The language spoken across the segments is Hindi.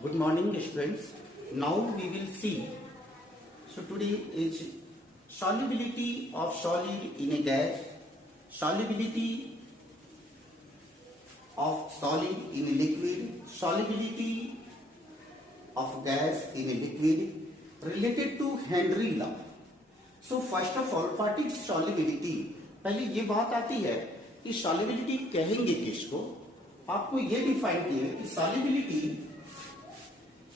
Good morning, students. Now we will see. So today is solubility of solid in a gas, solubility of solid in a liquid, solubility of gas in a liquid related to Henry law. So first of all, what is solubility? पहले ये बात आती है कि solubility कहेंगे किसको? आपको ये डिफाइन किया है कि solubility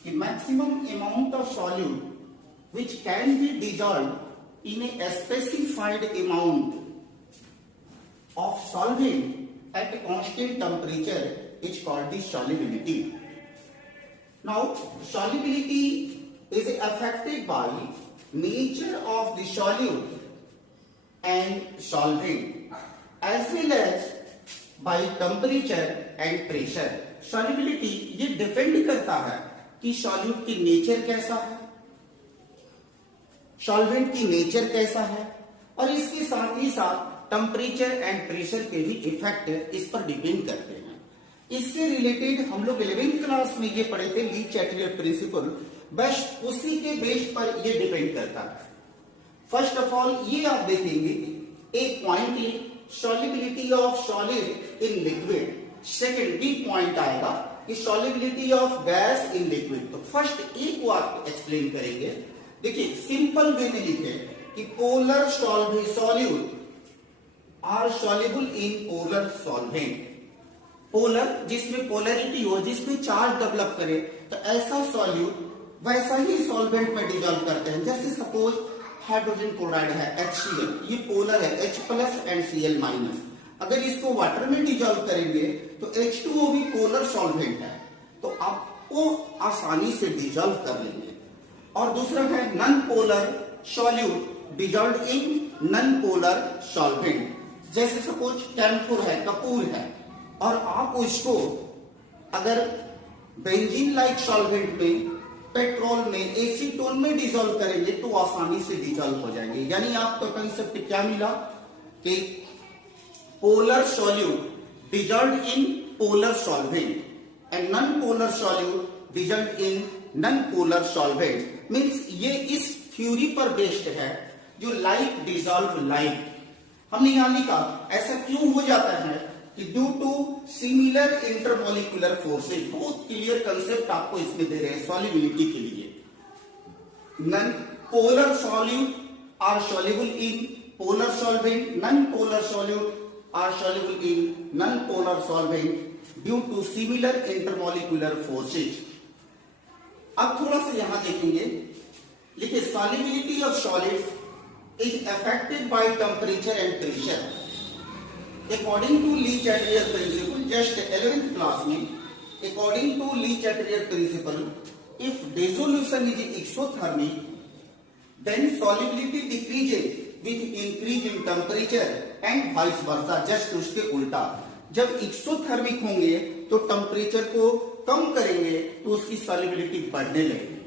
the maximum amount of solute which can be dissolved in a specified amount of solvent at a constant temperature is called the solubility. Now, solubility is affected by nature of the solute and solvent as well as by temperature and pressure. Solubility ये डिपेंड करता है कि सॉल्यूट की नेचर कैसा है, सॉल्वेंट की नेचर कैसा है और इसके साथ ही साथ टेम्परेचर एंड प्रेशर के भी इफेक्ट इस पर डिपेंड करते हैं। इससे रिलेटेड हम लोग 11th क्लास में ये पढ़े थे ली चैटलियर प्रिंसिपल, बस उसी के बेस पर ये डिपेंड करता है। फर्स्ट ऑफ ऑल ये आप देखेंगे एक पॉइंट है solubility of solid in liquid, second B point आएगा कि solubility of gas in liquid. तो फर्स्ट एक को आप एक्सप्लेन करेंगे। देखिए सिंपल वे में लिखे कि polar solute are soluble in polar solvent. Polar जिसमें पोलरिटी हो, जिसमें चार्ज डेवलप करे, तो ऐसा सॉल्यूट वैसा ही सॉल्वेंट में डिजॉल्व करते हैं। जैसे सपोज हाइड्रोजन क्लोराइड है HCl, ये पोलर है H प्लस एंड Cl-। अगर इसको वाटर में डिजॉल्व करेंगे तो H2O भी पोलर सॉल्वेंट है, तो आपको आसानी से डिजॉल्व कर लेंगे। और दूसरा है non polar solute dissolve in non polar solvent. जैसे सपोज कैम्फोर है, कपूर है, और आप उसको अगर बेंजीन लाइक सॉल्वेंट में, पेट्रोल में, एसीटोन में डिजॉल्व करेंगे तो आसानी से डिजॉल्व हो जाएंगे। यानी आपको कंसेप्ट क्या मिला कि polar solute dissolved in polar solvent and non-polar solute dissolved in non-polar solvent, means ये इस थ्योरी पर बेस्ड है जो लाइक डिजॉल्व लाइक। हमने यहां लिखा ऐसा क्यों हो जाता है कि due to similar intermolecular forces. बहुत क्लियर कंसेप्ट आपको इसमें दे रहे हैं सॉल्युबिलिटी के लिए। Non polar solute are soluble in polar solvent, non polar solute are soluble in non-polar solvent due to similar intermolecular forces। अब थोड़ा सा यहां देखेंगे, लिखिए solubility of solids is affected by temperature and pressure according to Lee Chatelier principle। just 11th class में according to Lee Chatelier principle if dissolution is exothermic then solubility decreases with increase in temperature and vice versa। Just उसके उल्टा, जब एक्सोथर्मिक होंगे तो टेम्परेचर को कम करेंगे तो उसकी सॉल्युबिलिटी बढ़ने लगेगी,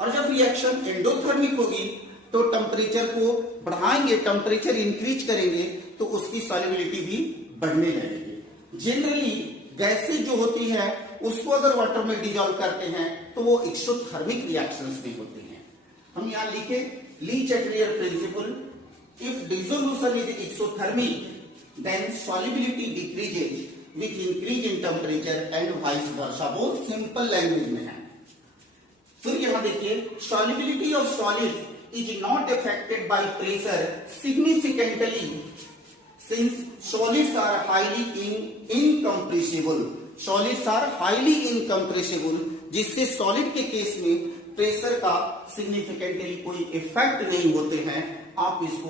और जब रिएक्शन एंडोथर्मिक होगी तो टेम्परेचर को बढ़ाएंगे, टेम्परेचर इंक्रीज करेंगे तो उसकी सॉल्युबिलिटी भी बढ़ने लगेगी। जनरली गैसेज जो होती है उसको अगर वाटर में डिजॉल्व करते हैं तो वो एक्सोथर्मिक रिएक्शंस में होती हैं। हम यहां लिखे ली Chatelier principal, if dissolution is exothermic then solubility decreases with increase in temperature and vice versa। बहुत सिंपल लैंग्वेज में है। फिर यहां देखिए solubility of solids is not affected by pressure significantly since solids are highly incompressible। solids are highly incompressible, जिससे solid के केस में प्रेशर का सिग्निफिकेंटली कोई इफेक्ट नहीं होते हैं। आप इसको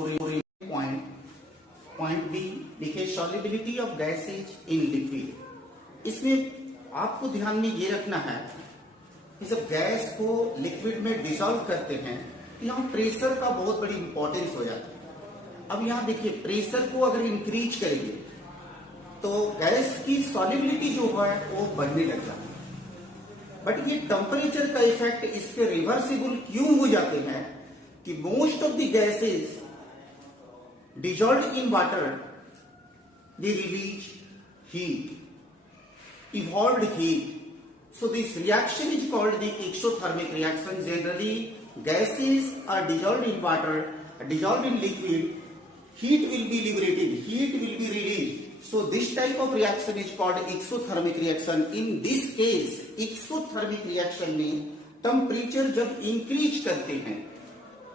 पॉइंट बी देखिए solubility of gases in liquid. इसमें आपको ध्यान में ये रखना है कि जब गैस को लिक्विड में डिसॉल्व करते हैं तो यहाँ प्रेशर का बहुत बड़ी इंपॉर्टेंस हो जाता है। अब यहाँ देखिए प्रेशर को अगर इंक्रीज करेंगे तो गैस की सॉल्युबिलिटी जो है वो बढ़ने लग जाती है। बट ये टेम्परेचर का इफेक्ट इसके रिवर्सिबल क्यों हो जाते हैं कि most of the gases dissolved in water they release heat, evolved heat। So this reaction is called the exothermic reaction. Generally, gases are dissolved in water, dissolved in liquid. Heat will be liberated, heat will be released. So this type of reaction is called exothermic reaction. In this case, exothermic reaction में टेम्परेचर जब इंक्रीज करते हैं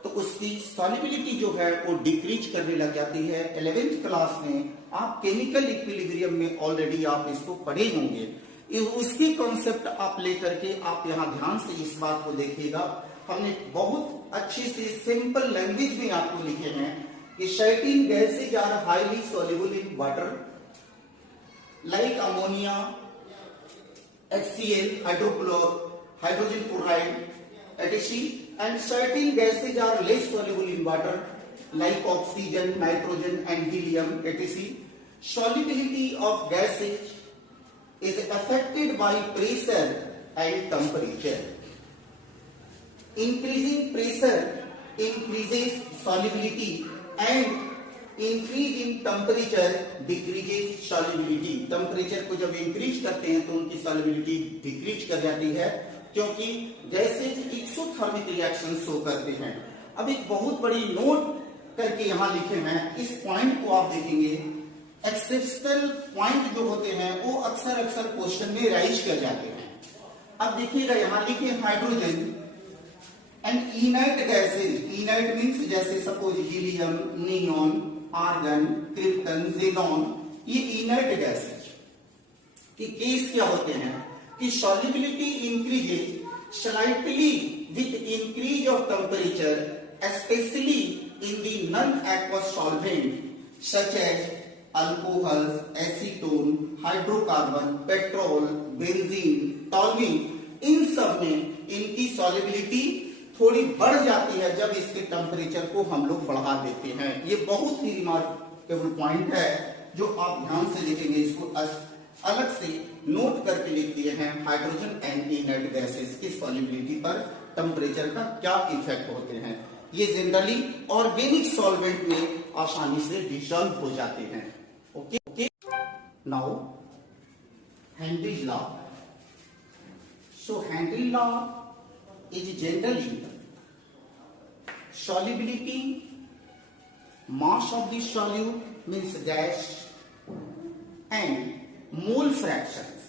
तो उसकी सॉल्युबिलिटी जो है वो डिक्रीज करने लग जाती है। 11th क्लास में आप केमिकल इक्विलिब्रियम में ऑलरेडी आप इसको पढ़े होंगे। उसकी कॉन्सेप्ट आप लेकर के आप यहाँ ध्यान से इस बात को देखिएगा। हमने बहुत अच्छी सी सिंपल लैंग्वेज में आपको लिखे हैं कि certain gases are highly soluble in water like ammonia, HCl, hydrogen chloride, etc. And certain gases are less soluble in water like oxygen, nitrogen and helium, etc. Solubility of gases is affected by pressure and temperature. Increasing pressure increases solubility and increase in temperature decreases solubility. Temperature को जब इंक्रीज करते हैं तो उनकी solubility डिक्रीज कर जाती है क्योंकि गैसेज एक्सोथर्मिक रिएक्शन शो करते हैं। अब एक बहुत बड़ी नोट करके यहां लिखे हैं, इस पॉइंट को आप देखेंगे। एक्सेप्शनल पॉइंट जो होते हैं वो अक्सर क्वेश्चन में राइज कर जाते हैं। अब देखिएगा यहां लिखे hydrogen and inert gases. Inert means जैसे suppose helium, neon, argon, krypton, xenon, ये इनर्ट गैसेज कि केस क्या होते हैं कि solubility increases slightly with increase of temperature, especially in the non-aqueous solvent such as alcohols, acetone, hydrocarbon, petrol, benzene, toluene। इन सब में इनकी solubility थोड़ी बढ़ जाती है जब इसके टेम्परेचर को हम लोग बढ़ा देते हैं। ये बहुत ही रिमार्केबल पॉइंट है जो आप ध्यान से देखेंगे। इसको अलग से नोट करके लिख दिए हैं। हाइड्रोजन एंड इनर्ट गैसेस की सॉल्युबिलिटी पर टेम्परेचर का क्या इफेक्ट होते हैं। ये जनरली ऑर्गेनिक सॉल्वेंट में आसानी से डिसॉल्व हो जाते हैं। Okay, now Henry's law. So Henry law is generally solubility, mass of the solute means gas and mole fractions.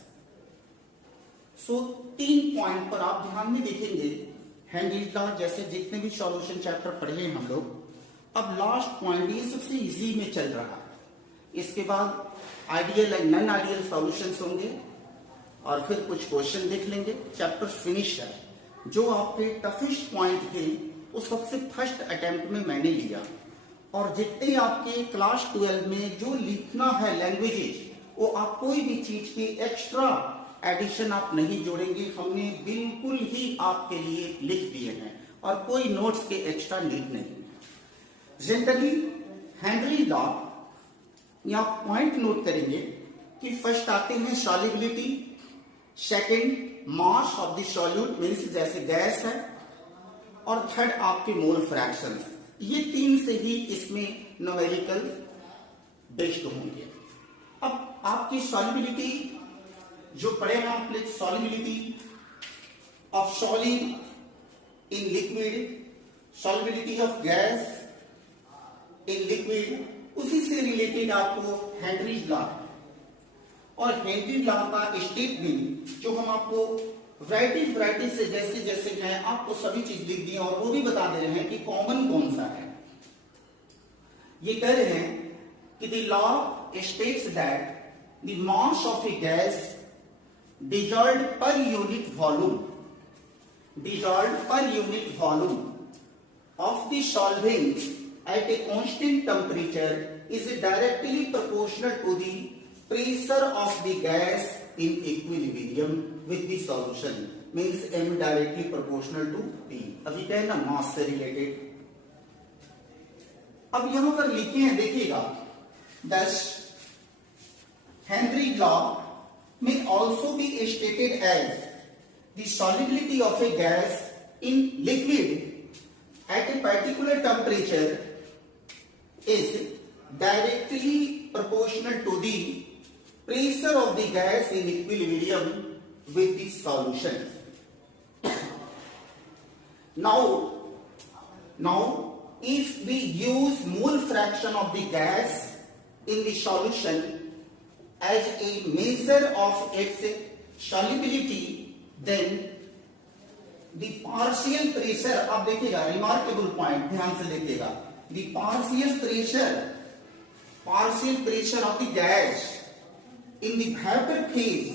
So 3 point पर आप ध्यान में देखेंगे हेनरीज लॉ जैसे जितने भी सॉल्यूशन चैप्टर पढ़े हैं हम लोग। अब लास्ट पॉइंट ये सबसे इजी में चल रहा है। इसके बाद ideal and non ideal solutions होंगे और फिर कुछ क्वेश्चन देख लेंगे। चैप्टर फिनिश है। जो आपके टफेस्ट पॉइंट थे वो सबसे फर्स्ट अटेम्प्ट में मैंने लिया और जितने आपके क्लास 12 में जो लिखना है लैंग्वेजेस वो आप कोई भी चीज की एक्स्ट्रा एडिशन आप नहीं जोड़ेंगे। हमने बिल्कुल ही आपके लिए लिख दिए हैं और कोई नोट्स के एक्स्ट्रा नीड नहीं। जनरली हेनरी लॉ यहां पॉइंट नोट करेंगे कि फर्स्ट आते हैं solubility, second mass of the solute means जैसे गैस है, और थर्ड आपके मोल फ्रैक्शन। ये 3 से ही इसमें न्यूमेरिकल बेस्ड होंगे। अब आपकी सॉल्युबिलिटी जो पढ़ेगा आपने, solubility of solid in liquid, solubility of gas in liquid, उसी से रिलेटेड आपको हेनरीज लॉ और हेनरी लॉ का स्टेटमेंट जो हम आपको वैरायटी से जैसे जैसे हैं आपको सभी चीज लिख दी और वो भी बता दे रहे हैं कि कॉमन कौन सा है। ये कह रहे हैं कि the law states that the mass of A gas dissolved per unit volume of the solvent at a constant temperature is directly proportional to the pressure of the gas in equilibrium with the solution, means m directly proportional to p। अभी क्या है ना, मास से रिलेटेड। अब यहां पर लिखे हैं देखिएगा, thus Henry law may also be stated as the solubility of a gas in liquid at a particular temperature is directly proportional to the pressure of the gas in equilibrium with the solution. Now if we use mole fraction of the gas in the solution as a measure of its solubility, then the partial pressure, अब देखिएगा remarkable point, ध्यान से देखिएगा, the partial pressure of the gas in the vapor phase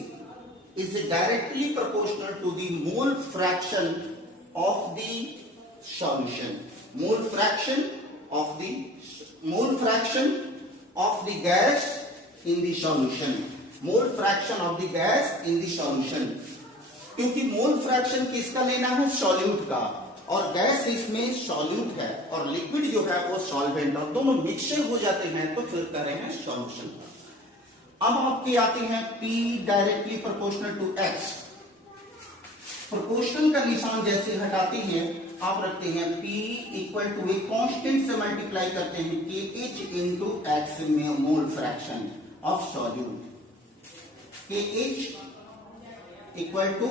is directly proportional to the mole fraction of the solution. Mole fraction of the gas in the solution. Mole fraction of the gas in the solution. क्योंकि मोल फ्रैक्शन किसका लेना है? सॉल्यूट का, और गैस इसमें सॉल्यूट है और लिक्विड जो है वो सॉल्वेंट, और दोनों मिक्सचर हो जाते हैं तो फिर कर रहे हैं सॉल्यूशन। अब आपके आते हैं P directly proportional to X। Proportional का निशान जैसे हटाते हैं आप रखते हैं P इक्वल टू एक कांस्टेंट से मल्टीप्लाई करते हैं KH इंटू X में mole fraction of solute. KH equal to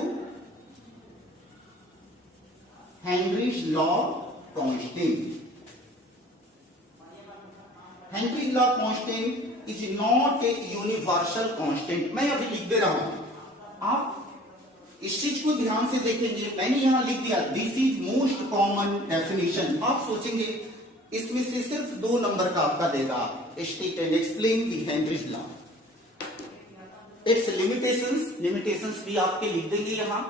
Henry's law constant. Henry's law constant is not a universal constant. मैं अभी लिख दे रहा हूं, आप इस चीज को ध्यान से देखेंगे। मैंने यहां लिख दिया this is most common definition. आप सोचेंगे इसमें से सिर्फ 2 नंबर का आपका देगा, state and explain the Henry's law. It's limitations भी आपके लिख देंगे यहां।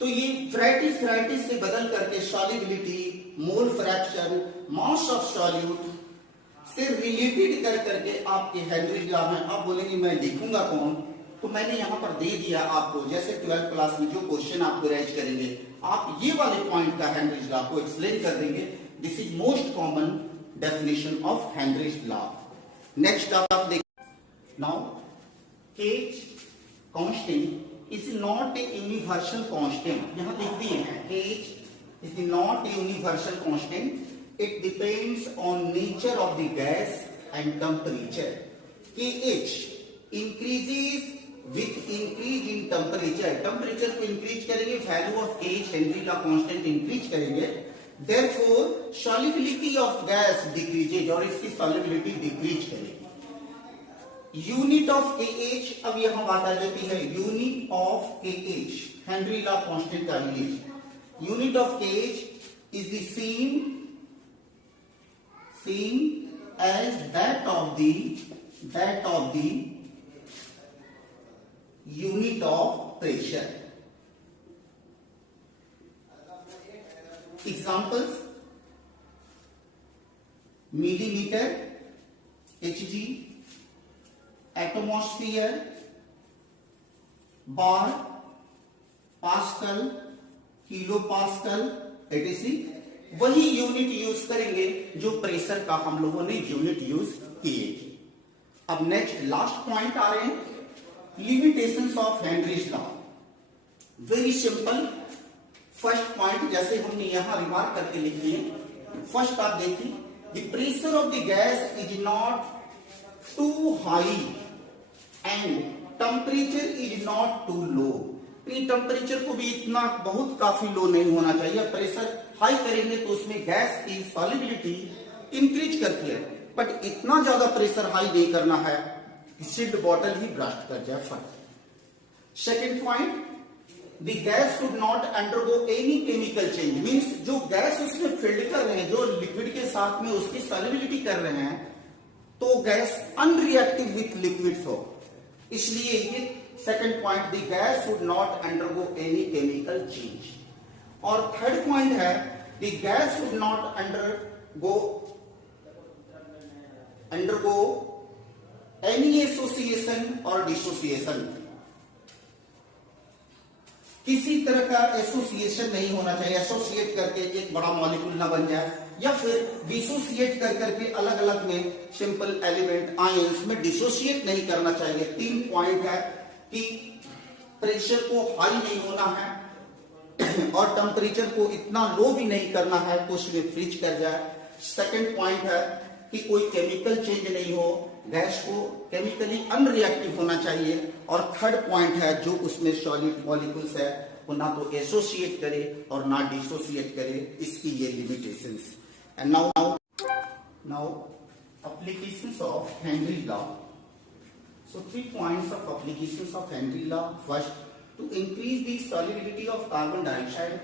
तो ये वैरायटीज से बदल करके solubility, mole fraction, mass of solute से रिलेटेड कर करके आपके हेनरीज लॉ में। आप बोलेंगे मैं लिखूंगा कौन, तो मैंने यहां पर दे दिया आपको। जैसे 12th क्लास में जो क्वेश्चन आपको राइज करेंगे, आप ये वाले पॉइंट का हेनरीज लॉ को एक्सप्लेन कर देंगे। This is most common definition of Henry's law. Next आप देखिए, now H constant is not a universal constant. यहां लिख दिए हैं H is not a universal constant, it depends on nature of the gas and temperature. KH increases with increase in temperature. Temperature को इंक्रीज करेंगे, value of KH Henry law constant increase करेंगे, therefore solubility of gas decreases, और इसकी सॉल्युबिलिटी डिक्रीज करेगी। यूनिट ऑफ KH, अब यहां बात आ जाती है unit of KH, Henry law constant का unit of KH is the same as that of the unit of pressure. Examples, millimetre Hg, atmosphere, bar, pascal, kilo pascal, etc। वही यूनिट यूज करेंगे जो प्रेशर का हम लोगों ने यूनिट यूज किए थे। अब नेक्स्ट लास्ट पॉइंट आ रहे हैं, limitations of Henry's law. Very simple. First point जैसे हमने यहां रिमार्क करके लिख दिए। फर्स्ट आप देखिए, the pressure of the gas is not too high and temperature is not too low. Temperature को भी इतना बहुत काफी लो नहीं होना चाहिए। प्रेशर हाई करेंगे तो उसमें गैस की सॉल्युबिलिटी इंक्रीज करती है, बट इतना ज्यादा प्रेशर हाई नहीं करना है कि सील्ड बॉटल ही ब्लास्ट कर जाए फट। Second point, the gas should not undergo any chemical change. Means जो गैस उसमें फिल्ड कर रहे हैं, जो लिक्विड के साथ में उसकी सॉल्युबिलिटी कर रहे हैं, तो गैस अनरिएक्टिव विथ लिक्विड्स हो। इसलिए ये second point, the gas should not undergo any chemical change. और थर्ड पॉइंट है, the gas should not undergo any association और डिसोसिएशन। किसी तरह का एसोसिएशन नहीं होना चाहिए, एसोसिएट करके एक बड़ा मॉलिक्यूल ना बन जाए, या फिर डिसोसिएट कर करके अलग अलग में सिंपल एलिमेंट आयंस में डिसोसिएट नहीं करना चाहिए। 3 पॉइंट है कि प्रेशर को हाई नहीं होना है और टेम्परेचर को इतना लो भी नहीं करना है कि उसमें फ्रीज कर जाए। सेकंड पॉइंट है कि कोई केमिकल चेंज नहीं हो, गैस को केमिकली अनरिएक्टिव होना चाहिए। और थर्ड पॉइंट है जो उसमें सॉलिड मॉलिक्यूल्स है वो ना तो एसोसिएट करे और ना डिसोसिएट करे, इसकी ये limitations. And now applications of Henry law. So 3 points of applications of Henry law. First, to increase the solubility of carbon dioxide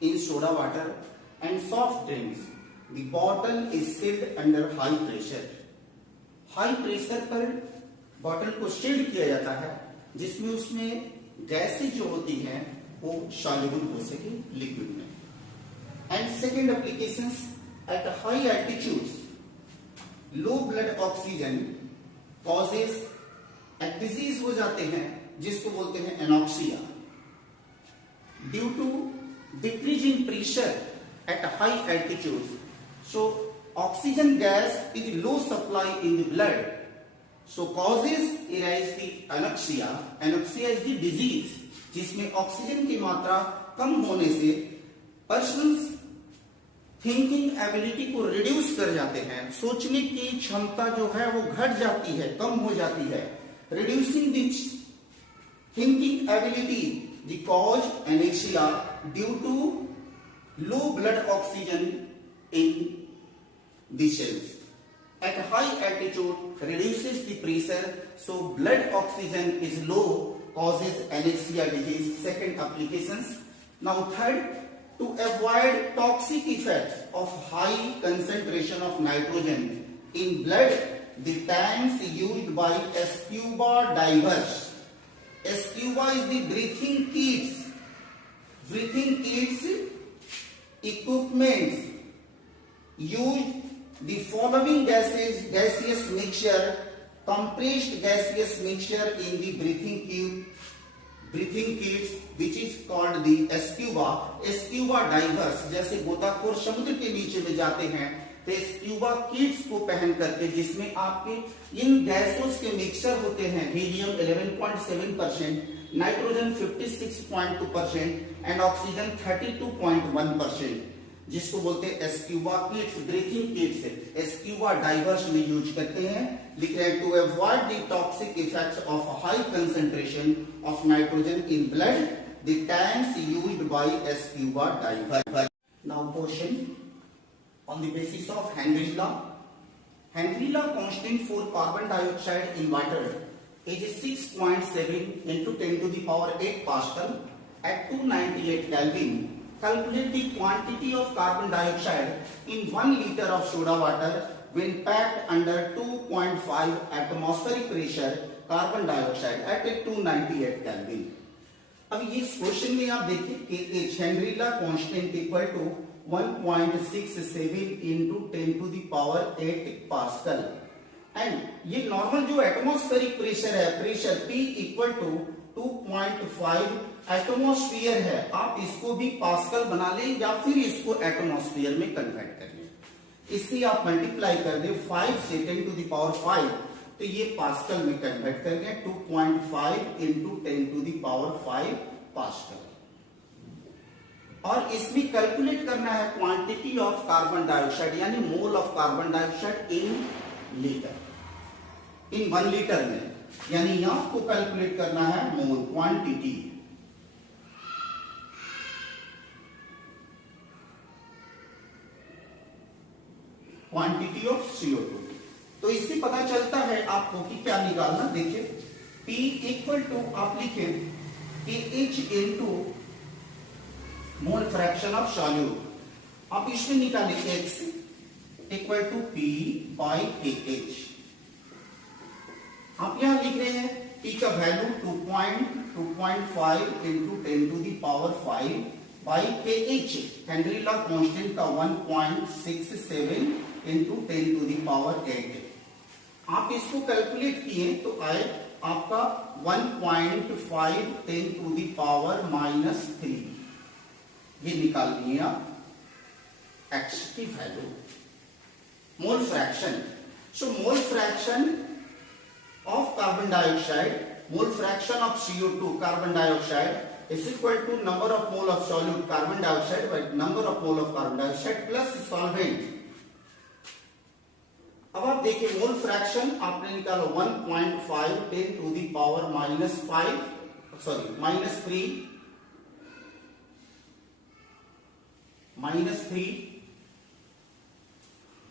in soda water and soft drinks, the bottle is sealed under high pressure. High pressure पर बॉटल को सील्ड किया जाता है जिसमें उसमें गैसेज जो होती हैं वो soluble हो सके लिक्विड में। And second applications, at high altitudes low blood oxygen causes एक डिजीज हो जाते हैं जिसको बोलते हैं anoxia. Due to decrease in pressure at high altitude, so oxygen gas is low supply in the blood, so causes arise the anoxia. Anoxia is the disease जिसमें ऑक्सीजन की मात्रा कम होने से पर्सन्स थिंकिंग एबिलिटी को रिड्यूस कर जाते हैं, सोचने की क्षमता जो है वो घट जाती है, कम हो जाती है। Reducing the thinking ability the cause anoxia due to low blood oxygen in the cells. At high altitude reduces the pressure, so blood oxygen is low, causes anorexia disease. Second applications. Now third, to avoid toxic effects of high concentration of nitrogen in blood, the tanks used by scuba divers. Scuba is the breathing kits. Breathing kits equipment used the following gaseous mixture, compressed gaseous mixture in the breathing kits which is called the scuba divers। जैसे गोताखोर समुद्र के नीचे में जाते हैं तो स्क्यूबा किट्स को पहन करके जिसमें आपके इन गैसों के मिक्सचर होते हैं, हीलियम 11.7%, नाइट्रोजन 56.2% एंड ऑक्सीजन 32.1%, जिसको बोलते हैं scuba kits, breathing kits, scuba divers में यूज करते हैं। लिख रहे हैं to avoid the toxic effects of high concentration of nitrogen in blood, the tanks used by scuba diver. Now question on the basis of Henry law. Henry law constant for carbon dioxide in water is 6.7 into 10 to the power 8 Pascal at 298 Kelvin. Calculate the quantity of carbon dioxide in 1 liter of soda water when packed under 2.5 atmospheric pressure carbon dioxide at 298 Kelvin. अब ये क्वेश्चन में आप देखिए कि Henry law constant equal to 1.67 into 10 to the power 8 pascal and ये नॉर्मल जो एटमॉस्फेरिक प्रेशर है, pressure P equal to 2.5 atmosphere है। आप इसको भी पास्कल बना लें या फिर इसको एटमॉस्फेयर में कन्वर्ट कर लें। इससे आप मल्टीप्लाई कर दें 5 से 10 टू द पावर 5 तो ये पास्कल में कन्वर्ट कर दें 2.5 into 10 to the power 5 pascal. और इसमें कैलकुलेट करना है क्वांटिटी ऑफ कार्बन डाइऑक्साइड यानी mole of carbon dioxide in litre, in 1 litre में, यानी यहां को कैलकुलेट करना है मोल क्वांटिटी। Quantity of CO2। तो इससे पता चलता है आपको कि क्या निकालना। देखिए P इक्वल टू आप लिखे KH into mole fraction of solute. आप इसमें निकालें X equal to P by KH। आप यहां लिख रहे हैं P का value 2.5 into 10 to the power 5 by KH, Henry law constant का 1.67 इंटू 10 टू दी पावर 8। आप इसको कैलकुलेट किए तो आए आपका 1.5 10 टू दी पावर -3। ये निकाल लिए आप X की value. Mole fraction, so mole fraction of carbon dioxide, mole fraction of CO2 carbon dioxide is equal to number of mole of solute carbon dioxide by number of mole of carbon dioxide plus solvent अब आप देखिए मोल फ्रैक्शन आपने निकाला 1.5 10 to the power -3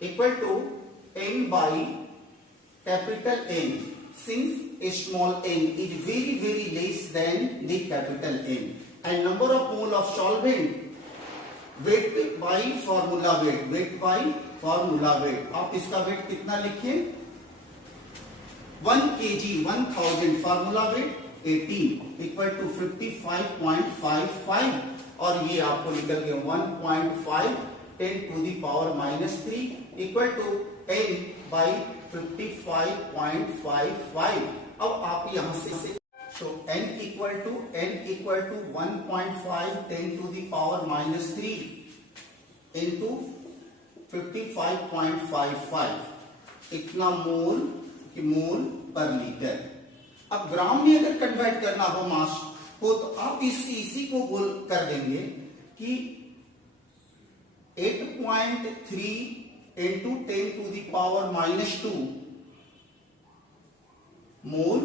equal to n by capital N, since small n is very less than the capital N, and number of mole of solvent weight by formula weight आप इसका वेट कितना लिखिए 1 kg 1000 formula weight 18 equal to 55.55 और ये आपको निकल गया 1.5 10 to the power -3 equal to n by 55.55। अब आप यहां से तो n equal to 1.5 10 to the power -3 into 55.55 इतना मोल पर लीटर। अब ग्राम में अगर कन्वर्ट करना हो मास को तो आप इसी को गोल कर देंगे कि 8.3 इंटू 10 टू दी पावर -2 मोल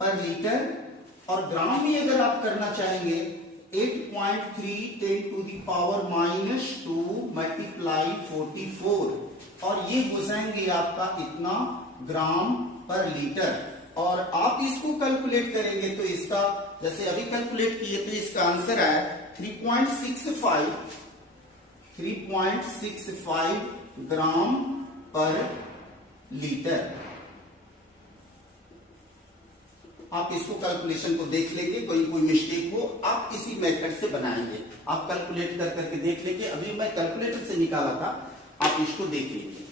पर लीटर, और ग्राम में अगर आप करना चाहेंगे 8.3 10 टू दी पावर -2 मल्टीप्लाई 44 और ये हो जाएंगे आपका इतना ग्राम पर लीटर। और आप इसको कैलकुलेट करेंगे तो इसका जैसे अभी कैलकुलेट किए तो इसका आंसर आया 3.65 ग्राम पर लीटर। आप इसको कैलकुलेशन को देख लेंगे, कोई मिस्टेक हो आप इसी मेथड से बनाएंगे, आप कैलकुलेट कर करके देख लेंगे। अभी मैं कैलकुलेटर से निकाला था, आप इसको देख लीजिए।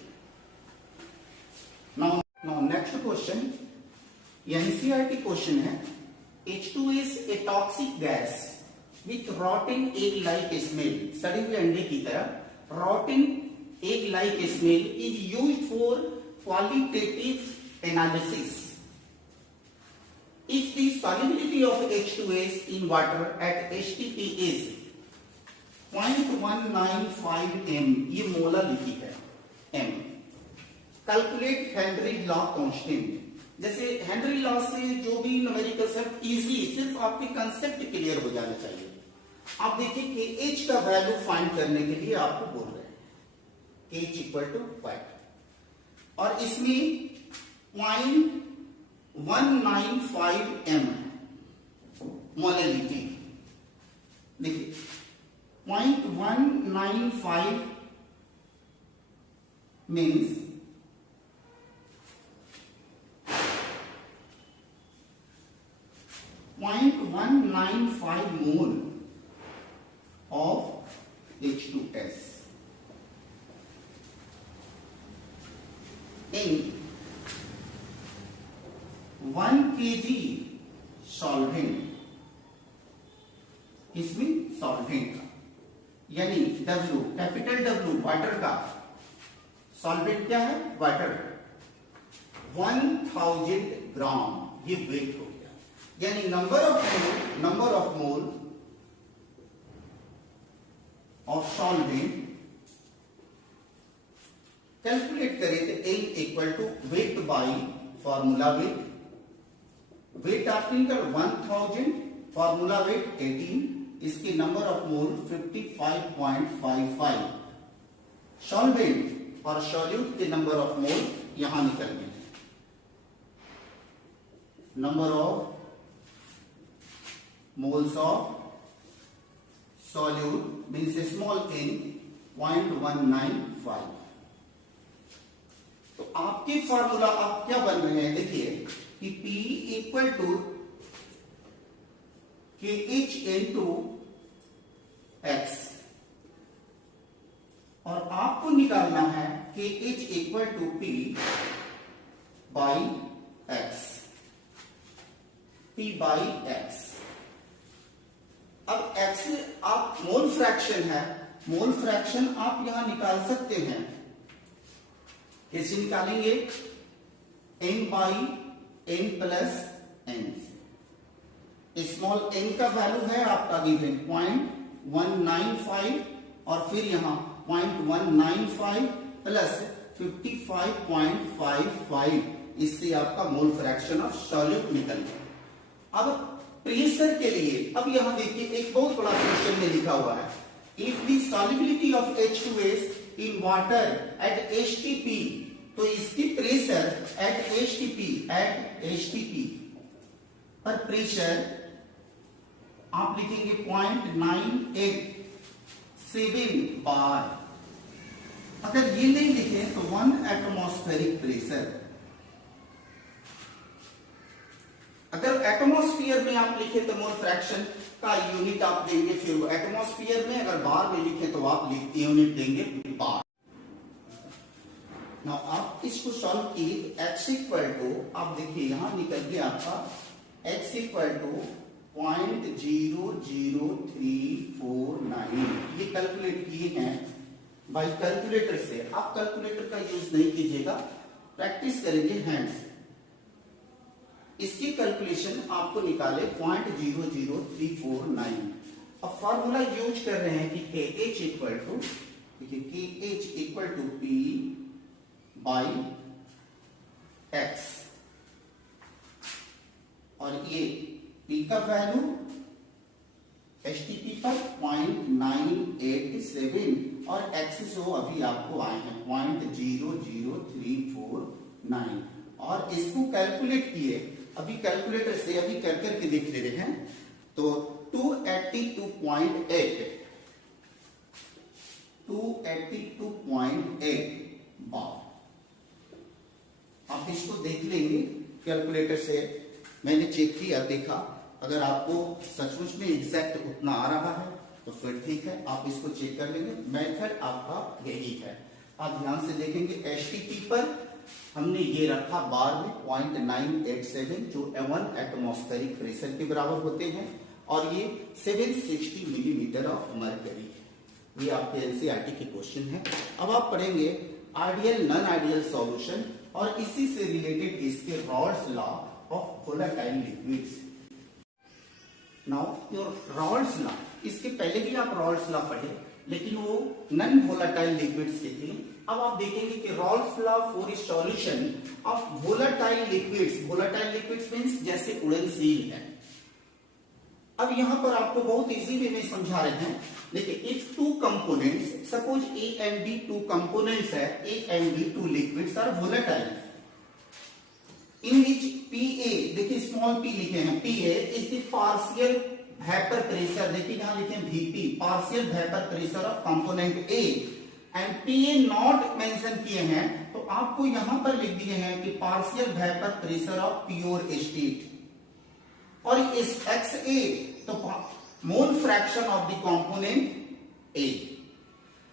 Now next question, NCERT question है, H2S a toxic gas with rotting egg-like smell, सड़े हुए अंडे की तरह rotting egg-like smell is used for qualitative analysis. If the solubility of H2S in water at HTP is 0.195 m, ये मोला लिखी है m, calculate Henry law constant. जैसे हेनरी लॉ से जो भी न्यूमेरिकल है इजी, सिर्फ आपके कंसेप्ट क्लियर हो जाना चाहिए। आप देखिए कि H का वैल्यू फाइंड करने के लिए आपको बोल रहे हैं H इक्वल टू 5 और इसमें 0.195 m मोलैलिटी। देखिए 0.195 means 0.195 mole of H2S in 1 kg solvent, इसमें सॉल्वेंट का यानी W, कैपिटल W वाटर का, सॉल्वेंट क्या है वाटर, 1000 ग्राम, ये वेट हो गया। यानी number of mole of solvent calculate करें तो N equal to weight by formula weight आपकी निकल 1000, फॉर्मूला वेट 18, इसके नंबर ऑफ मोल 55.55, सॉल्वेंट और सॉल्यूट के नंबर ऑफ मोल यहां निकल गए। Number of moles of solute means small n 0.195। तो आपके फॉर्मूला आप क्या बन रहे हैं, देखिए कि P equal to KH into X और आपको निकालना है KH equal to P by X, P by X। अब x आप मोल फ्रैक्शन है, मोल फ्रैक्शन आप यहां निकाल सकते हैं, कैसे निकालेंगे, n by n plus n। Small n का वैल्यू है आपका गिवन 0.195 और फिर यहां 0.195 प्लस 55.55, इससे आपका मोल फ्रैक्शन ऑफ सॉल्यूट निकल गया। अब प्रेशर के लिए अब यहां देखिए एक बहुत बड़ा क्वेश्चन में लिखा हुआ है, if the solubility of H2S in water at HTP, तो इसकी प्रेशर एट HTP पर प्रेशर आप लिखेंगे 0.987 बार। अगर ये नहीं लिखे तो 1 एटमॉस्फेरिक प्रेशर। अगर एटमॉस्फेयर में आप लिखे तो मोल फ्रैक्शन का यूनिट आप देंगे, फिर वो एटमॉस्फेयर में, अगर बार में लिखे तो आप यूनिट देंगे बार। नाउ आप इसको सॉल्व किए, x इक्वल टू, आप देखिए यहां निकल गया आपका x इक्वल टू 0.00349। ये कैलकुलेट किए हैं बाई कैलकुलेटर से। आप कैलकुलेटर का यूज नहीं कीजिएगा, प्रैक्टिस करेंगे हैंड से। इसकी कैलकुलेशन आपको निकाले 0.00349। अब फॉर्मूला यूज कर रहे हैं कि KH इक्वल टू, देखिए KH equal to P by X, और ये P का वैल्यू HTP पर 0.987 और X जो अभी आपको आए हैं 0.00349, और इसको कैलकुलेट किए अभी कैलकुलेटर से, अभी कर करके देख ले रहे हैं, तो 282.8 बार। आप इसको देख लेंगे कैलकुलेटर से, मैंने चेक किया, देखा, अगर आपको सचमुच में एग्जैक्ट उतना आ रहा है तो फिर ठीक है, आप इसको चेक कर लेंगे। मेथड आपका यही है। आप ध्यान से देखेंगे HTP पर हमने ये रखा बार में 0.987, जो 1 एटमॉस्फेरिक प्रेशर के बराबर होते हैं, और ये 760 मिलीमीटर ऑफ मरकरी है। ये आपके एनसीईआरटी के क्वेश्चन है। अब आप पढ़ेंगे आइडियल नॉन आइडियल सॉल्यूशन, और इसी से रिलेटेड इसके Rawls law of volatile liquids. Now your Rawls law, इसके पहले भी आप रॉल्स लॉ पढ़े, लेकिन वो नॉन वोलेटाइल लिक्विड्स के थे। अब आप देखेंगे कि Rawls law for solution of volatile liquids. Volatile liquids means जैसे उड़नशील है। अब यहां पर आपको बहुत इजी वे में समझा रहे हैं। देखिए, if two components, suppose A and B two components है, A and B two liquids are volatile, in which PA, देखिए स्मॉल p लिखे हैं, PA is the partial vapour pressure, देखिए यहां लिखे VP, partial vapour pressure of component A, and PA naught mention किए हैं, तो आपको यहां पर लिख दिए हैं कि partial vapour pressure of pure state, और इस XA तो mole fraction of the component A,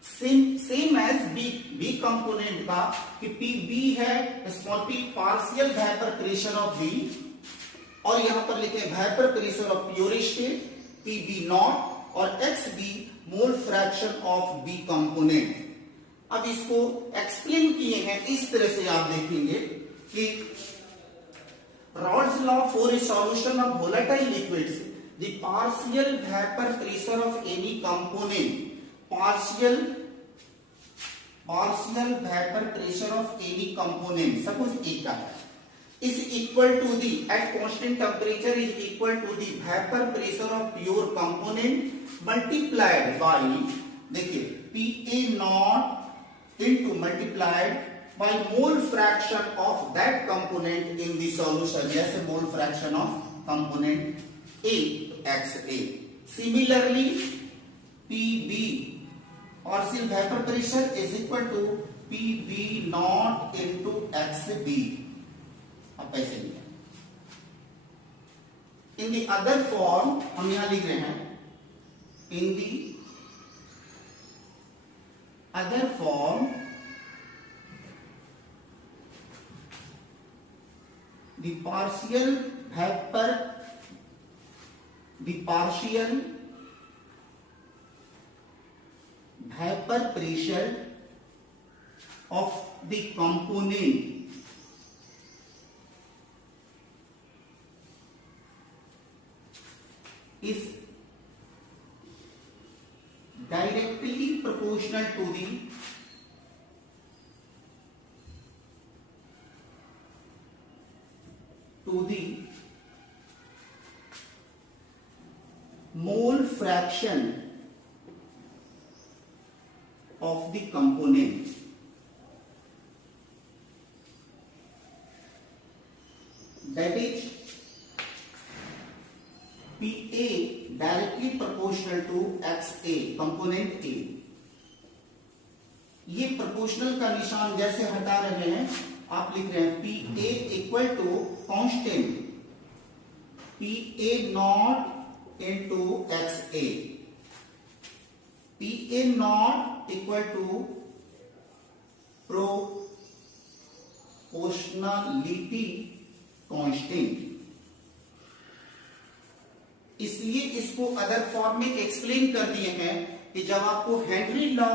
same as B component का कि PB है, small p partial vapour pressure of B, और यहां पर लिखे vapour pressure of pure state PB naught, और XB mole fraction of B component. अब इसको एक्सप्लेन किए हैं इस तरह से, आप देखेंगे कि Raoult's law for a solution of volatile liquids, the partial vapor pressure of any component, partial vapor pressure of any component, suppose A का है, is equal to the, at constant temperature is equal to the vapor pressure of pure component multiplied by, देखिए PA naught into multiplied by mole fraction of that component in the solution, जैसे mole fraction of component A, XA. Similarly, PB partial vapor pressure is equal to PB naught into XB. अब ऐसे लिखें। In the other form, हम यहां लिख रहे हैं, in the other form, the partial vapor pressure of the component is directly proportional to the to the mole fraction of the component. That is PA directly proportional to XA, component A. ये प्रोपोर्शनल का निशान जैसे हटा रहे हैं, आप लिख रहे हैं PA equal to constant PA naught into XA. PA naught equal to proportionality constant. इसलिए इसको अदर फॉर्म में एक्सप्लेन कर दिए हैं कि जब आपको Henry law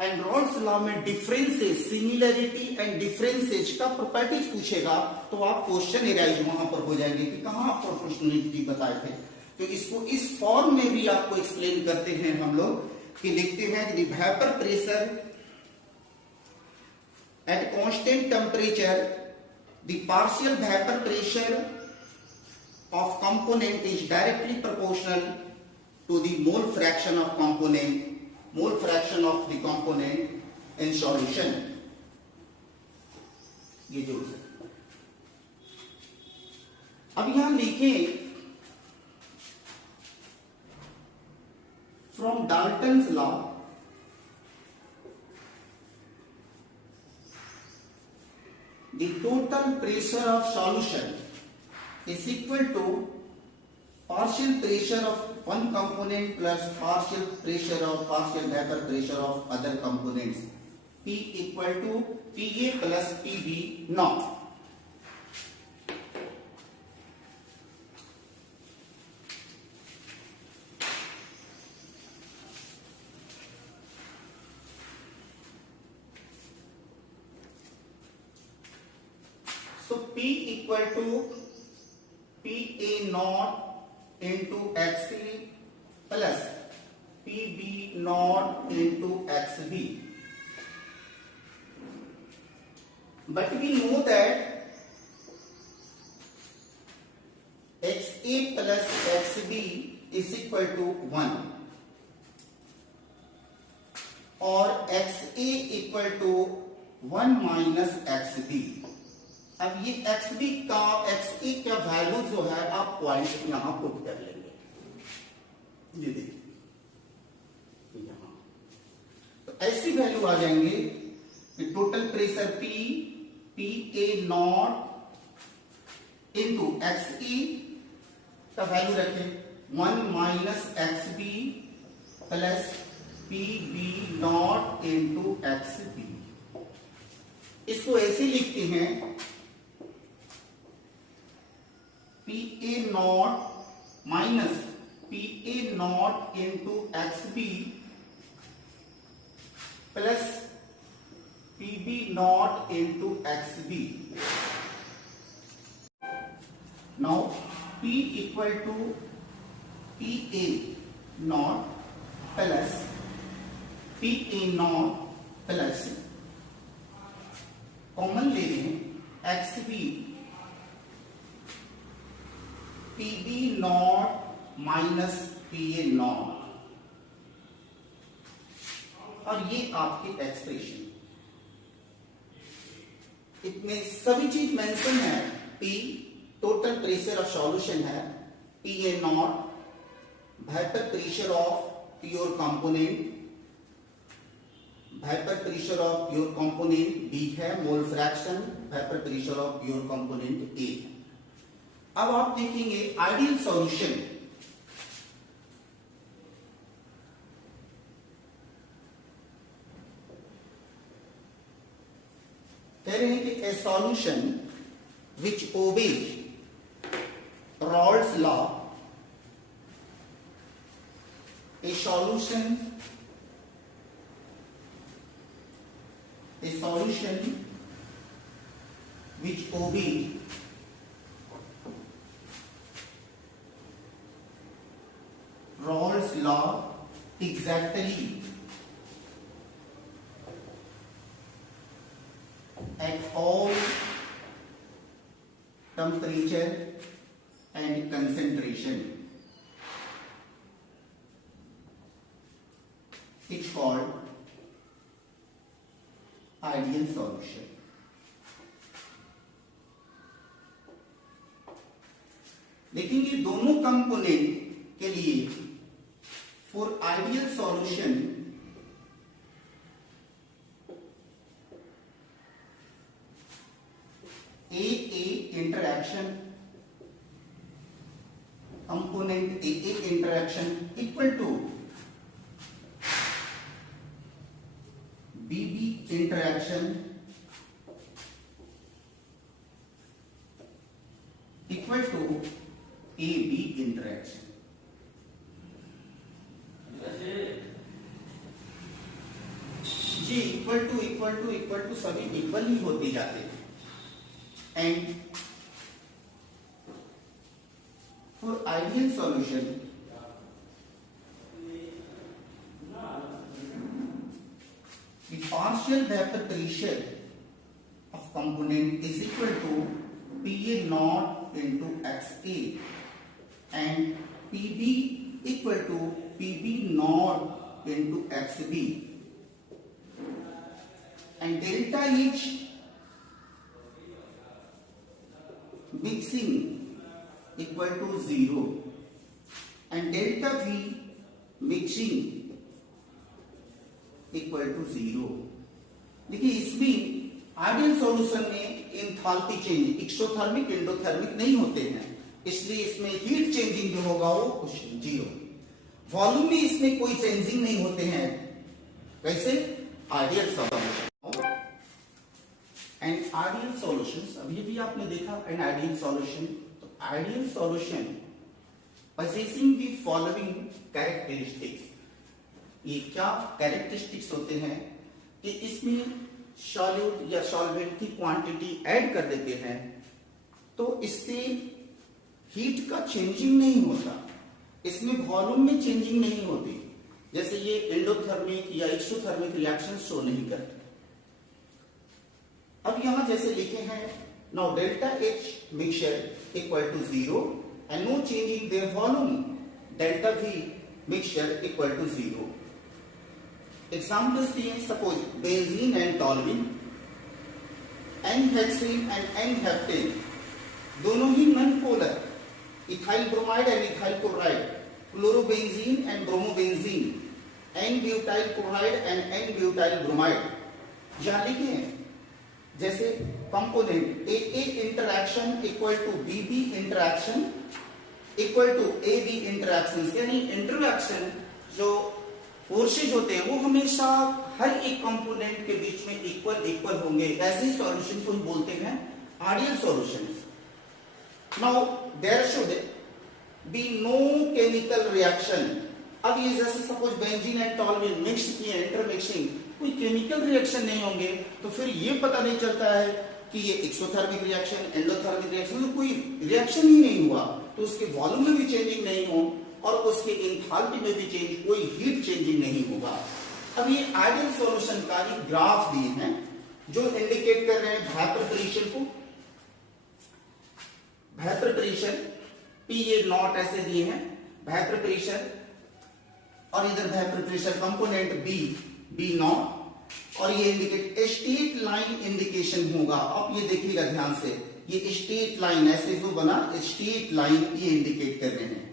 and Rawls law में डिफरेंसेस, सिमिलरिटी एंड डिफरेंसेस का प्रॉपर्टीज पूछेगा तो आप क्वेश्चन एराइज वहां पर हो जाएंगे कि कहां आप प्रोपोर्शनलिटी बताए थे. तो इसको इस फॉर्म में भी आपको एक्सप्लेन करते हैं हम लोग कि लिखते हैं कि vapour pressure at constant temperature the partial vapour pressure of component is directly proportional to the mole fraction of the component in solution. ये जो अब यहां लिखें from Dalton's law the total pressure of solution is equal to partial pressure of one component plus partial vapor pressure of other components. P equal to PA plus PB naught. So P equal to PA naught into XA plus PB naught into XB. But we know that XA plus XB is equal to 1 और XA equal to 1 minus XB. अब ये XB का XA का वैल्यू जो है आप पॉइंट यहां पुट कर लेंगे. ये देखिए यहां तो ऐसी वैल्यू आ जाएंगे कि total pressure P PA naught into XA का वैल्यू रखें 1 minus XB plus PB naught into XB. इसको ऐसे लिखते हैं PA naught minus PA naught into XB plus PB naught into XB. Now P equal to PA naught plus PA naught plus common ले लें XB PB naught minus PA naught और ये आपकी एक्सप्रेशन. इसमें सभी चीज मेंशन है. P total pressure of solution है, PA not vapour pressure of pure component, vapour pressure of pure component B है, mole fraction vapour pressure of pure component A. अब आप देखेंगे आइडियल सॉल्यूशन. कह रहे हैं कि ए solution which obeys Rawls law, A solution which obeys Rawls' law exactly at all temperature and concentration. It's called ideal solution. लेकिन ये दोनों कंपोनेंट के लिए for ideal solution A interaction, component A interaction equal to Bibi interaction equal to A B interaction. G equal to सभी इक्वल ही होते जाते हैं। And for ideal solution the partial vapor pressure of component is equal to PA naught into XA and PB equal to PB naught into XB, and delta H mixing equal to 0 and delta V mixing equal to 0। देखिए इसमें आइडियल सॉल्यूशन में एंथैल्पी चेंज एक्सोथर्मिक एंडोथर्मिक नहीं होते हैं, इसलिए इसमें हीट चेंजिंग जो होगा वो 0। वॉल्यूम में इसमें कोई चेंजिंग नहीं होते हैं। कैसे? Ideal solution and ideal solutions. अभी भी आपने देखा एन आइडियल सॉल्यूशन। तो ideal solution possessing the following characteristics। ये क्या कैरेक्टरिस्टिक्स होते हैं कि इसमें सॉल्यूट या सॉल्वेंट की क्वांटिटी ऐड कर देते हैं तो इससे हीट का चेंजिंग नहीं होता, इसमें वॉल्यूम में चेंजिंग नहीं होती, जैसे ये एंडोथर्मिक या एक्सोथर्मिक रिएक्शन शो नहीं करते। अब यहां जैसे लिखे हैं now delta H mixture equal to 0 and no change in their volume, delta V mixture equal to 0। Examples दिए, suppose benzene and toluene, n hexane and n heptane दोनों ही non polar, ethyl bromide and ethyl chloride, chlorobenzene and bromobenzene, n butyl chloride and n butyl bromide. यहां लिखे हैं जैसे component A interaction equal to Bibi interaction equal to A B interaction, यानी इंटरैक्शन जो फोर्सेज होते हैं वो हमेशा हर एक कंपोनेंट के बीच में इक्वल होंगे। ऐसे सॉल्यूशन को हम बोलते हैं ideal solutions. Now there should be no chemical reaction. अब ये जैसे suppose benzene and toluene mix किए, इंटरमिक्सिंग, कोई केमिकल रिएक्शन नहीं होंगे तो फिर ये पता नहीं चलता है कि ये एक्सोथर्मिक रिएक्शन एंडोथर्मिक रिएक्शन, तो कोई रिएक्शन ही नहीं हुआ तो उसके वॉल्यूम में भी चेंजिंग नहीं हो और उसके एंथैल्पी में भी चेंज, कोई हीट चेंजिंग नहीं होगा। अब ये आइडियल सॉल्यूशन का ये ग्राफ दिए हैं जो इंडिकेट कर रहे हैं वेपर प्रेशर को। वेपर प्रेशर PA नॉट ऐसे दिए हैं वेपर प्रेशर, और इधर vapour pressure component B not, और ये इंडिकेट स्ट्रेट लाइन इंडिकेशन होगा। अब ये देखिएगा ध्यान से, ये स्ट्रेट लाइन ऐसे जो बना स्ट्रेट लाइन ये इंडिकेट कर रहे हैं।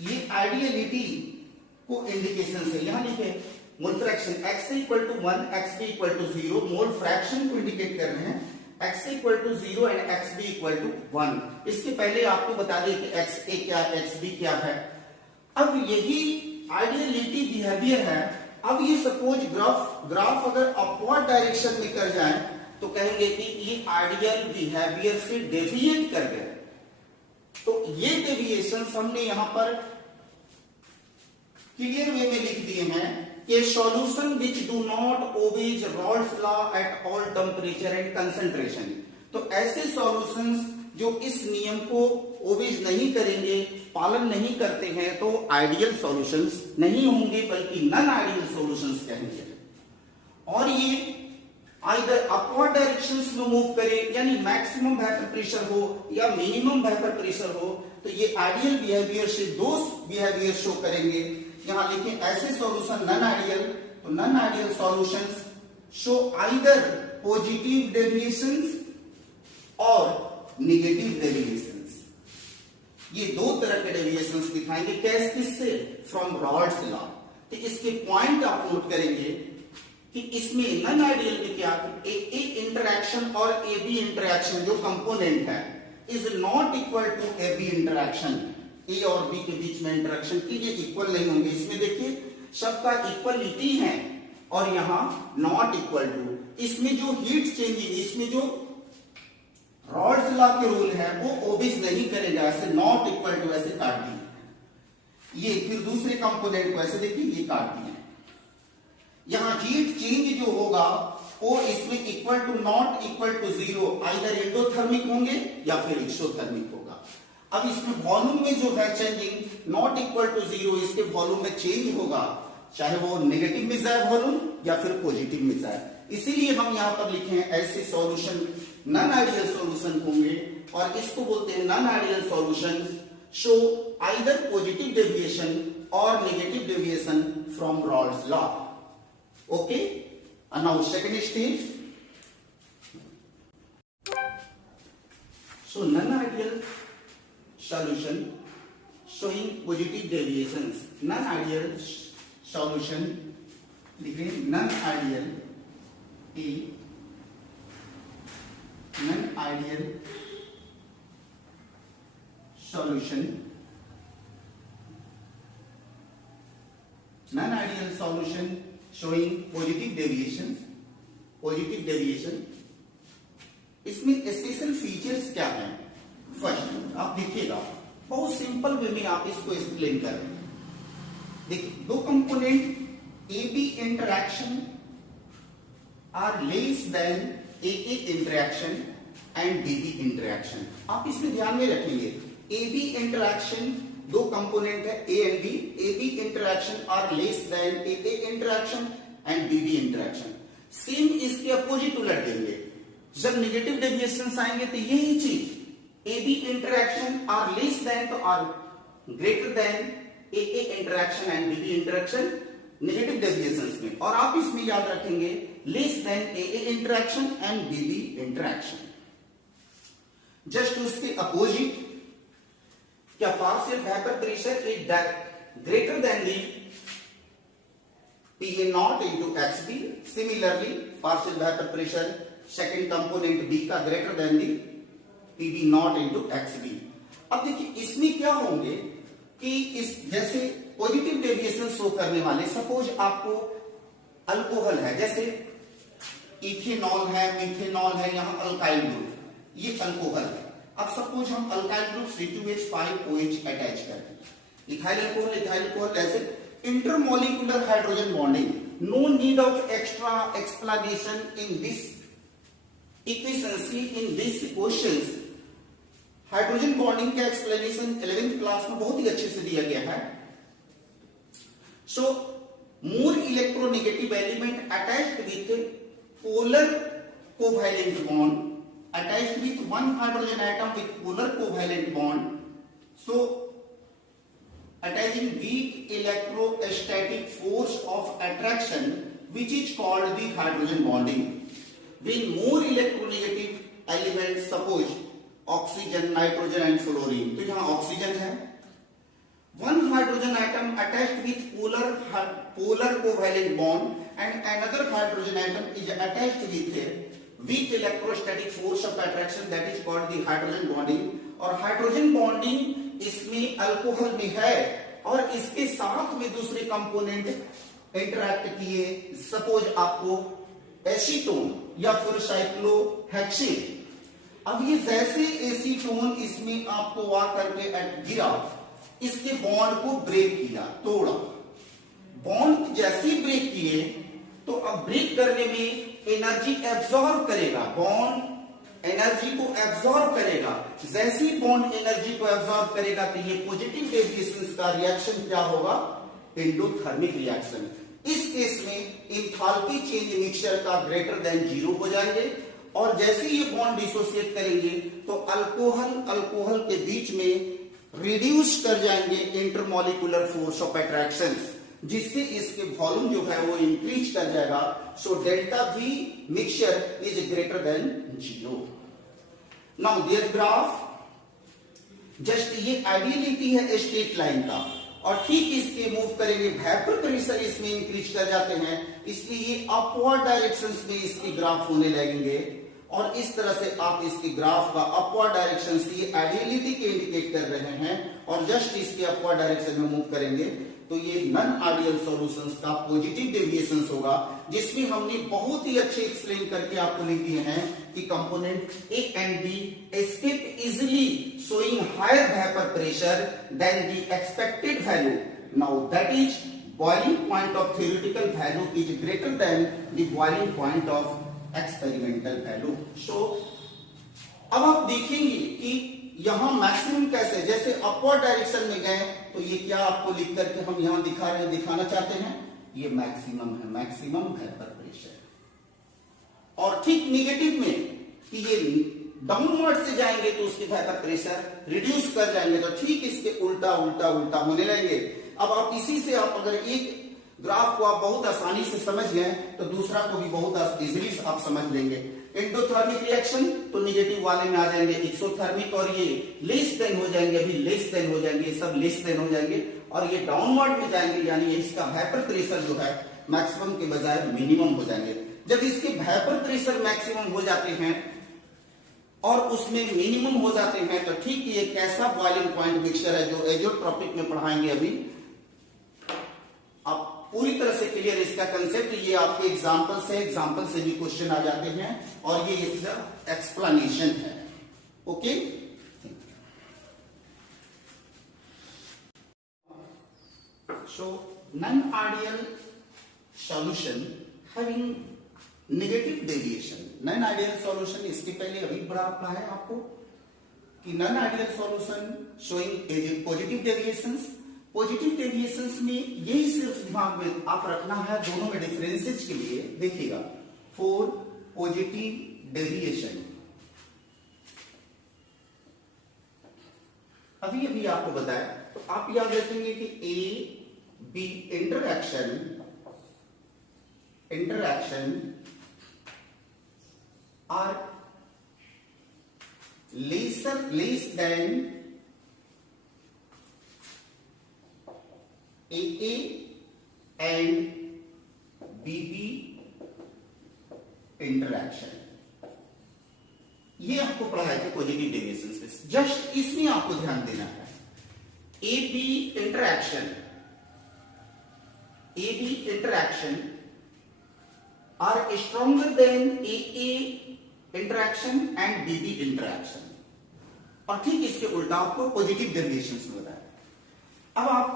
ये आइडियलिटी को इंडिकेशन से यहां लिखे mole fraction x equal to 1 xb equal to 0, mole fraction को इंडिकेट कर रहे हैं x equal to 0 and xb equal to 1। इसके पहले आपको बता दें कि xa क्या xb क्या है। अब यही आइडियलिटी बिहेवियर है। अब ये सपोज ग्राफ अगर अपवर्ड डायरेक्शन में कर जाए तो कहेंगे कि ये आइडियल बिहेवियर से डेविएट कर गए। तो ये डेविएशन हमने यहां पर क्लियर वे में लिख दिए हैं कि solution which do not obeys Rawls law at all temperature and concentration. तो ऐसे सॉल्यूशंस जो इस नियम को ओबेज नहीं करेंगे, पालन नहीं करते हैं, तो आइडियल सॉल्यूशंस नहीं होंगे बल्कि नॉन आइडियल सॉल्यूशंस कहेंगे। और ये आइदर अपवर्ड डायरेक्शंस में मूव करे, यानी मैक्सिमम वेपर प्रेशर हो या मिनिमम वेपर प्रेशर हो, तो ये आइडियल बिहेवियर से दो बिहेवियर शो करेंगे। यहां लिखें ऐसे सॉल्यूशन नॉन आइडियल, तो non ideal solutions show either positive deviations और नेगेटिव डेविएशंस। ये दो तरह के डेविएशंस दिखाएंगे। कैसे? किससे? From Raoult's law. तो इसके पॉइंट आप नोट करेंगे कि इसमें नॉन आइडियल में क्या, ए इंटरैक्शन और ए बी इंटरैक्शन जो कंपोनेंट है is not equal to A B interaction. A और बी के बीच में इंटरैक्शन की ये इक्वल नहीं होंगे। इसमें देखिए सबका इक्वलिटी है और यहां नॉट इक्वल टू। इसमें जो हीट चेंजिंग, इसमें जो रॉल्ड्स लॉ के रूल है वो ओबेज नहीं करेगा। ऐसे नॉट इक्वल टू ऐसे काट दिए ये, फिर दूसरे कंपोनेंट को ऐसे देखिए ये काट दिए। यहां हीट चेंज जो होगा वो इसमें equal to not equal to zero, either endothermic होंगे या फिर एक्सोथर्मिक होगा। अब इसमें वॉल्यूम में जो है changing not equal to zero, इसके वॉल्यूम में चेंज होगा, चाहे वो नेगेटिव में जाए वॉल्यूम या फिर पॉजिटिव में जाए। इसीलिए हम यहां पर लिखे हैं ऐसे सॉल्यूशन नॉन आइडियल सॉल्यूशन होंगे और इसको बोलते हैं non ideal solutions show either positive deviation और negative deviation from Raoult's law. Okay, and now second stage. So non-ideal solution showing positive deviations. Non-ideal solution, लिखिए non-ideal A, non-ideal solution, non-ideal solution showing positive deviations, positive deviation। इसमें स्पेशल फीचर्स क्या हैं? फर्स्ट आप देखिएगा, बहुत सिंपल वे में आप इसको एक्सप्लेन कर रहे हैं। देखिए दो component A B interaction are less than A interaction and B B interaction. आप इसमें ध्यान में रखेंगे ए बी इंटरैक्शन, दो कंपोनेंट है A and B, A B interaction are less than A interaction and B B interaction. Same इसके अपोजिट उलट देंगे, जब नेगेटिव डेविएशंस आएंगे तो यही चीज A B interaction are less than तो are greater than A interaction and B B interaction negative deviations में, और आप इसमें याद रखेंगे less than A interaction and B B interaction. Just उसके अपोजिट क्या partial vapour pressure is greater than the PA naught into XB। Similarly partial vapour pressure second component B का greater than the PB naught into XB। अब देखिए इसमें क्या होंगे कि इस जैसे पॉजिटिव डेविएशन शो करने वाले, सपोज आपको अल्कोहल है, जैसे इथेनॉल है, मिथेनॉल है, यहां अल्काइल ग्रुप, ये अल्कोहल है। अब सपोज हम अल्काइल ग्रुप C2H5OH अटैच करते हैं, इथाइल अल्कोहल, इथाइल अल्कोहल, ऐसे intermolecular hydrogen bonding. No need of extra explanation in this efficiency in this questions. Hydrogen bonding का एक्सप्लेनेशन 11th क्लास में बहुत ही अच्छे से दिया गया है। So more electronegative element attached with polar covalent bond, attached with one hydrogen atom with polar covalent bond, so attaching weak electrostatic force of attraction which is called the hydrogen bonding। when more electronegative elements, suppose oxygen, nitrogen and fluorine, तो यहाँ ऑक्सीजन है, one hydrogen atom attached with polar covalent bond and another hydrogen atom is attached with weak electrostatic force of attraction, that is called the hydrogen bonding। और हाइड्रोजन बॉन्डिंग इसमें अल्कोहल में है और इसके साथ में दूसरे कंपोनेंट इंटरैक्ट किए, सपोज आपको एसीटोन या फिर साइक्लोहेक्सेन। अब ये जैसे एसीटोन इसमें आपको वा करके गिरा, इसके बॉन्ड को ब्रेक किया, तोड़ा, बॉन्ड जैसे ही ब्रेक किए तो अब ब्रेक करने में एनर्जी एब्सॉर्ब करेगा, बॉन्ड एनर्जी को एब्सॉर्ब करेगा। जैसे ही बॉन्ड एनर्जी को एब्सॉर्ब करेगा तो ये पॉजिटिव डेविएशंस का रिएक्शन क्या होगा? Endothermic reaction. इस केस में इंथैल्पी चेंज मिक्सचर का ग्रेटर देन 0 हो जाएंगे, और जैसे ये बॉन्ड डिसोसिएट करेंगे तो अल्कोहल अल्कोहल के बीच में रिड्यूस कर जाएंगे इंटरमॉलिक्यूलर फोर्स ऑफ अट्रैक्शन, जिससे इसके वॉल्यूम जो है वो इंक्रीज कर जाएगा। So delta V mixture is greater than 0। Now there graph, just ये आइडियलिटी है स्ट्रेट लाइन का, और ठीक इसके मूव करेंगे, वेपर प्रेशर इसमें इंक्रीज कर जाते हैं, इसलिए ये अपवर्ड डायरेक्शन में इसके ग्राफ होने लगेंगे, और इस तरह से आप इसके ग्राफ का अपवर्ड डायरेक्शन से ये आइडियलिटी के इंडिकेट कर रहे हैं, और जस्ट इसके अपवर्ड डायरेक्शन में मूव करेंगे तो ये नॉन आइडियल सॉल्यूशंस का पॉजिटिव डेविएशंस होगा, जिसमें हमने बहुत ही अच्छे एक्सप्लेन करके आपको लिख दिए हैं कि component A and B escape easily showing higher vapor pressure than the expected value. Now that is boiling point of theoretical value is greater than the boiling point of experimental value. So अब आप देखेंगे कि यहां मैक्सिमम कैसे, जैसे अपवर्ड डायरेक्शन में गए तो ये क्या आपको लिख करके हम यहां दिखाना चाहते हैं, ये मैक्सिमम है, मैक्सिमम वेपर प्रेशर। और ठीक निगेटिव में कि ये डाउनवर्ड से जाएंगे तो उसके वेपर प्रेशर रिड्यूस कर जाएंगे, तो ठीक इसके उल्टा उल्टा उल्टा होने लगेंगे। अब आप इसी से आप अगर एक ग्राफ को आप बहुत आसानी से समझ गए तो दूसरा को भी बहुत इजीली आप समझ लेंगे। एंडोथर्मिक रिएक्शन तो निगेटिव वाले में आ जाएंगे, एक्सोथर्मिक और ये लेस देन हो जाएंगे, अभी लेस देन हो जाएंगे, ये सब लेस देन हो जाएंगे, और ये डाउनवर्ड में जाएंगे, यानी इसका वेपर प्रेशर जो है मैक्सिमम के बजाय मिनिमम हो जाएंगे। जब इसके वेपर प्रेशर मैक्सिमम हो जाते हैं और उसमें मिनिमम हो जाते हैं तो ठीक ये कैसा बॉइलिंग पॉइंट मिक्सचर है जो एजियोट्रॉपिक में पढ़ाएंगे अभी, आप पूरी तरह से क्लियर इसका कंसेप्ट, ये आपके एग्जांपल से भी क्वेश्चन आ जाते हैं, और ये इसका एक्सप्लेनेशन है। ओके, सो non ideal solution having negative deviation, non ideal solution, इसके पहले अभी पढ़ा है आपको कि non ideal solution showing positive deviations. Positive deviations में यही सिर्फ दिमाग में आप रखना है, दोनों में डिफरेंसेस के लिए देखिएगा, फॉर पॉजिटिव डेविएशन अभी अभी आपको बताया, तो आप याद रखेंगे कि A B interaction are less than AA and BB interaction, ये आपको पढ़ाया था पॉजिटिव डेविएशन से, जस्ट इसमें आपको ध्यान देना है। AB interaction are stronger than AA interaction and BB interaction, और ठीक इसके उल्टा आपको पॉजिटिव डेविएशन में बताया। अब आप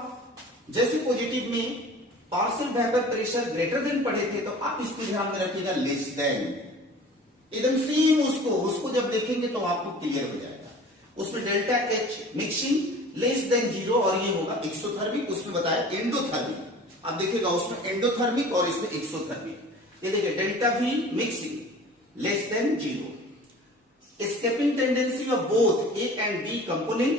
जैसे पॉजिटिव में partial vapour pressure greater than पढ़े थे, तो आप इसको ध्यान में रखिएगा लेस देन, एकदम सेम उसको जब देखेंगे तो आपको क्लियर हो जाएगा। उसमें delta H mixing less than 0, और ये होगा एक्सोथर्मिक, उसमें बताया एंडोथर्मिक, आप देखिएगा उसमें एंडोथर्मिक और इसमें एक्सोथर्मिक। ये देखिए delta V mixing less than 0, escaping tendency of both A and B component